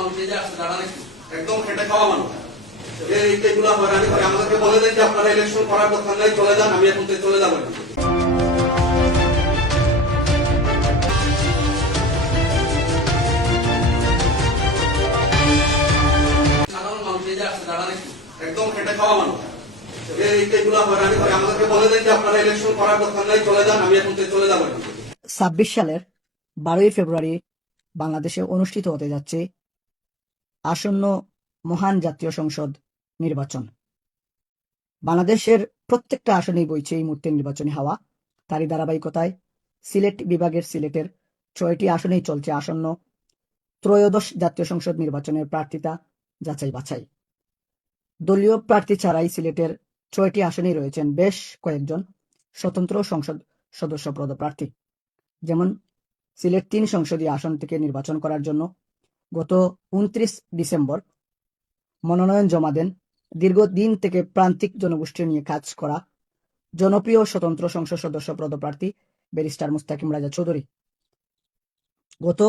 মানুষ এই যে আসছে তারা একদম খেটে খাওয়া মানুষ এইগুলো হয়রানি করে আমাদেরকে বলে দেন যে আপনারা ইলেকশন করার কথা নাই, চলে যান, আমি এখন চলে যাবো। সাধারণ মানুষ এই যে আসছে তারা একদম খেটে খাওয়া মানুষ এইগুলো হয়রানি করে আমাদেরকে বলে দেন যে আপনারা ইলেকশন করার কথা নাই, চলে যান, আমি এখন চলে যাবো। 26 সালের 12 ফেব্রুয়ারি বাংলাদেশে অনুষ্ঠিত হতে যাচ্ছে আসন্ন মহান জাতীয় সংসদ নির্বাচন। বাংলাদেশের প্রত্যেকটা আসনেই বইছে এই মুহূর্তে নির্বাচনী হাওয়া। তারই ধারাবাহিকতায় সিলেট বিভাগের সিলেটের 6টি আসনেই চলছে আসন্ন ত্রয়োদশ জাতীয় সংসদ নির্বাচনের প্রার্থিতা যাচাই বাছাই। দলীয় প্রার্থী ছাড়াই সিলেটের 6টি আসনেই রয়েছেন বেশ কয়েকজন স্বতন্ত্র সংসদ সদস্য পদপ্রার্থী। যেমন সিলেট 3 সংসদীয় আসন থেকে নির্বাচন করার জন্য গত 29 ডিসেম্বর মনোনয়ন জমা দেন দীর্ঘদিন থেকে প্রান্তিক জনগোষ্ঠী নিয়ে কাজ করা জনপ্রিয় স্বতন্ত্র সংসদ সদস্য পদপ্রার্থী ব্যারিস্টার মুস্তাকিম রাজা চৌধুরী। গত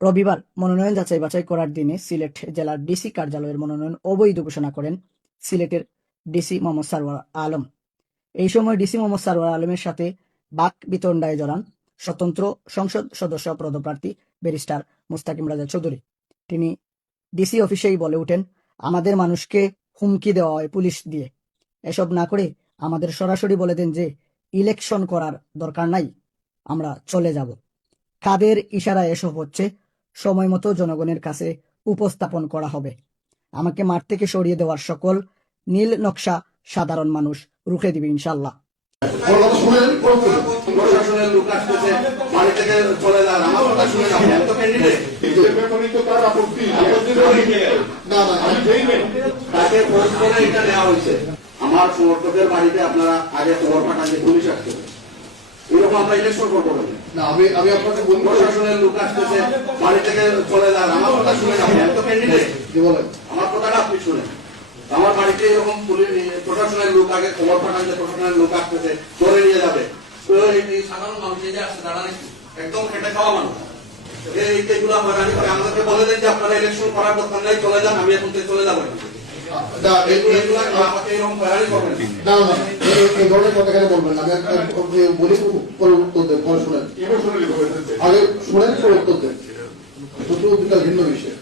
রবিবার মনোনয়ন যাচাই বাছাই করার দিনে সিলেট জেলার ডিসি কার্যালয়ের মনোনয়ন অবৈধ ঘোষণা করেন সিলেটের ডিসি মোহাম্মদ সারওয়ার আলম। এই সময় ডিসি মোহাম্মদ সারওয়ার আলমের সাথে বাক বিতণ্ডায় জড়ান স্বতন্ত্র সংসদ সদস্য পদপ্রার্থী ব্যারিস্টার মুস্তাকিম রাজা চৌধুরী। তিনি ডিসি অফিসেই বলে ওঠেন, আমাদের মানুষকে হুমকি দেওয়া হয় পুলিশ দিয়ে, এসব না করে আমাদের সরাসরি বলে দেন যে ইলেকশন করার দরকার নাই, আমরা চলে যাব। কাদের ইশারায় এসব হচ্ছে সময় মতো জনগণের কাছে উপস্থাপন করা হবে। আমাকে মাঠ থেকে সরিয়ে দেওয়ার সকল নীল নকশা সাধারণ মানুষ রুখে দিবে ইনশাল্লাহ। প্রশাসনের লোক আসতেছে, বাড়ি থেকে চলে যান, আমার কথা শুনে যান, এত ক্যান্ডিডেট তাকে ফোর্স করে এটা নেওয়া হয়েছে। আমার সমর্থকের বাড়িতে আপনারা আগে খবর পাঠান যে পুলিশ আসছে, এরকম আমরা ইলেকশন করবো না। আমি আপনাকে বলি, প্রশাসনের লোক আসতেছে, বাড়ি থেকে চলে যান, আমার কথা শুনে যান, এত ক্যান্ডিডেট আমার কথাটা আপনি শুনেন। আমার বাড়িতে এরকম প্রশাসনের লোক আগে খবর পাঠান যে প্রশাসনের লোক আসতেছে, ধরে নিয়ে যাবে। সাধারণ মানুষ এই যে আসছে তারা একদম খেটে খাওয়া মানুষ এইগুলো হয়রানি করে আমাদেরকে বলে দেন যে আপনারা ইলেকশন করার কথা নাই, চলে যান, আমি এখন চলে যাবো। ভিন্ন বিষয়,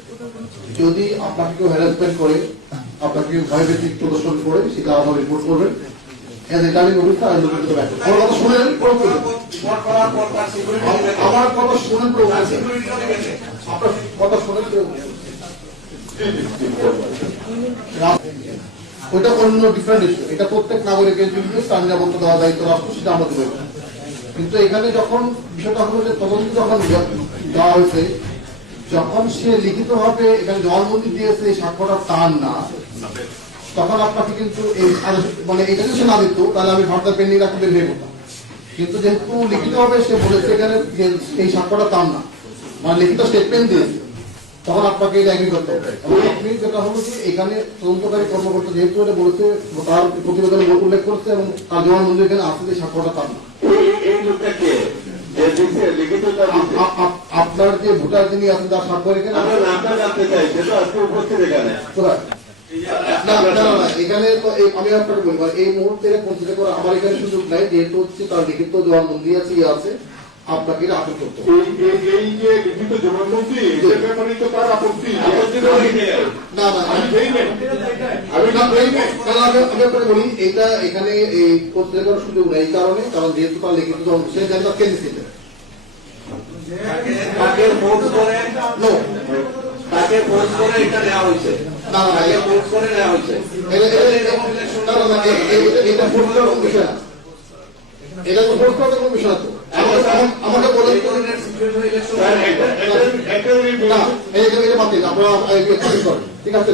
যদি আপনাকে কেউ হ্যারাসমেন্ট করে, আপনাকে ভয়ভীতি প্রদর্শন করে, সেটা আলাদা রিপোর্ট করবেন। আমার কথা শুনেন, আপনার কথা শুনেন, ওইটা অন্য ডিফারেন্ট ইস্যু। এটা প্রত্যেক নাগরিকের জন্য স্থান নিরাপত্তা দেওয়ার দায়িত্ব রাষ্ট্র, সেটা আমরা দেব। কিন্তু এখানে যখন বিষয়টা হলো যে তদন্ত যখন দেওয়া হয়েছে, যখন সে লিখিত ভাবে এখানে জবানবন্দি দিয়েছে এই সাক্ষ্যটা তার না, তখন আপনাকে কিন্তু এই মানে এটা যদি সে না দিত তাহলে আমি ফার্দার পেন্ডিং রাখতে বের করতাম। কিন্তু যেহেতু লিখিত ভাবে সে বলেছে এখানে যে এই সাক্ষ্যটা তার না, মানে লিখিত স্টেটমেন্ট দিয়েছে, তখন আপনাকে এটা এগ্রি করতে হবে। আপনি যেটা হলো যে এখানে তদন্তকারী কর্মকর্তা যেহেতু এটা বলেছে, তার প্রতিবেদনে উল্লেখ করছে এবং তার জবানবন্দি এখানে আসলে এই সাক্ষ্যটা তার না। আপনার যে ভোটার যিনি আছেন তার স্বাক্ষর এখানে এখানে আমি আপনাকে বলবো এই মুহূর্তে কনসিডার করা আমার এখানে সুযোগ নাই, যেহেতু হচ্ছে তার লিখিত জবানবন্দি আছে, আপনাকে এটা আটক করতে হবে। এই যে লিখিত জবানবন্দি তার আপত্তি না, আমি আপনাকে বলি এটা এখানে এই কনসিডার করার সুযোগ নেই, এই কারণে, কারণ যেহেতু তার লিখিত জবানবন্দি সে জানি কেন দিতে তাকে ফোর্স করে এটা নেওয়া হয়েছে, ফোর্স করে নেওয়া হয়েছে। এটা ফোর্স করার কোনো বিষয় না, এটা তো ফোর্স করার কোনো বিষয় না। তো আমাকে বলে ঠিক আছে,